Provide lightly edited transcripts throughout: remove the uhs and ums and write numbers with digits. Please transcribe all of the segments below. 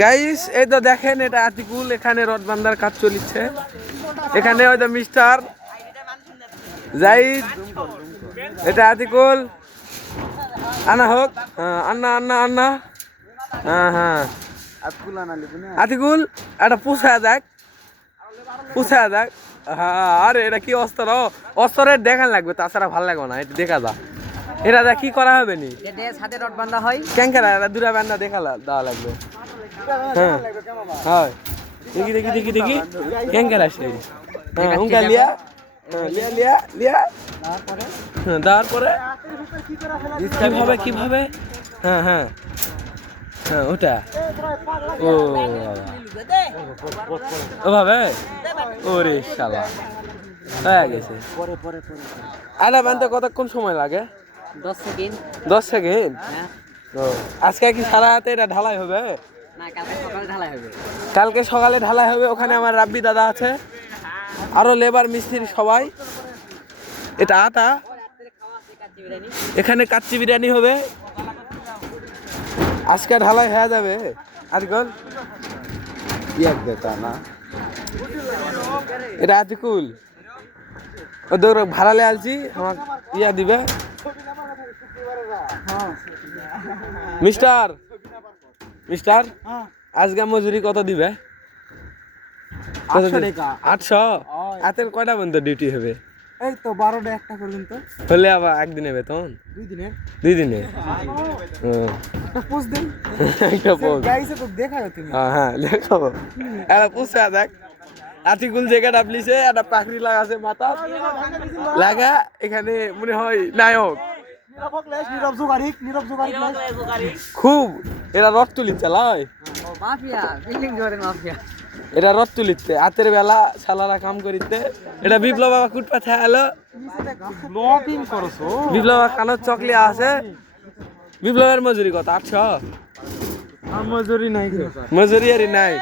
Guys এই তো দেখেন এটা আতিকুল, এখানে রড বান্ধার কাজ চলছে। এখানে হয়তো মিস্টার জাহিদ, এটা আতিকুল। আনা হোক, আন্না আন্না আন্না, হ্যাঁ হ্যাঁ আতিকুল, এটা পুষা যাক, পুষা যাক। হ্যাঁ আরে এটা কি অস্ত্র, অস্ত্রের দেখান লাগবে, তাছাড়া ভালো লাগবে না, এটা দেখা যা। এটা দেখ কি করা হবে নি, সাথে রড বান্ধা হয় ক্যাঙ্কেরা এটা দুটা বান্ধা দেখা দেওয়া লাগবে। হ্যাঁ হয়, দেখি দেখি দেখি দেখি ক্যাঙ্কের আসে। হ্যাঁ উঙ্কা লিয়া, লিয়া লিয়া লিয়া, দেওয়ার পরে কিভাবে কিভাবে, হ্যাঁ হ্যাঁ হ্যাঁ ওটা, ও ওভাবে, ওরে শালা হয়ে গেছে। আদা বানতে কতক্ষণ সময় লাগে? 10 সেকেন্ড। 10 সেকেন্ড? হ্যাঁ। ও আজকে কি সারা রাতে এটা ঢালাই হবে? না, কালকে সকালে ঢালাই হবে। কালকে সকালে ঢালাই হবে। ওখানে আমার রাব্বি দাদা আছে, আরো লেবার মিস্ত্রি সবাই। এটা আটা, এখানে কাচ্চি বিরিয়ানি হবে। আজকে ঢালাই হয়ে যাবে। আর গল এটা আতিকুল, ওদের ভাড়ালে আলছি, আমার ইয়া দিবে। মিস্টার মিস্টার আজকে মজুরি কত দিবে? 800? হাতের কয়টা বন্ধ ডিউটি হবে? এই তো 12টা 1টা পর্যন্ত। হলে আবার একদিনে বেতন? 2 দিনের। 2 দিনে? একটা পোস্ট দেন। একটা পোস্ট গাইছে তো দেখাও তুমি। হ্যাঁ দেখাবো। এটা পুষা দেখ, আতিকুল জায়গাটা প্লিজে একটা পাখরি লাগাছে মাথা লাগা, এখানে মনে হয় নায়ক খুব। এরা রথ তুলি চালায়, মাফিয়া, বিল্ডিং জোরে মাফিয়া। এটা রথ তুলিতে রাতের বেলা শালারা কাম করিতে। এটা বিপ্লব বাবা কুট পাঠা এলো, ব্লগিং করছো। বিপ্লব বাবা কানত চকলি আছে। বিপ্লবের মজুরি কত? 800? আর মজুরি নাই। মজুরি আর নাই,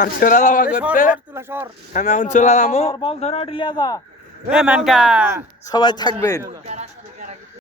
800 টাকা করতে আমি এখন চলে যাবো। বল ধরে উঠলিয়া যা। এ মানকা সবাই থাকবেন।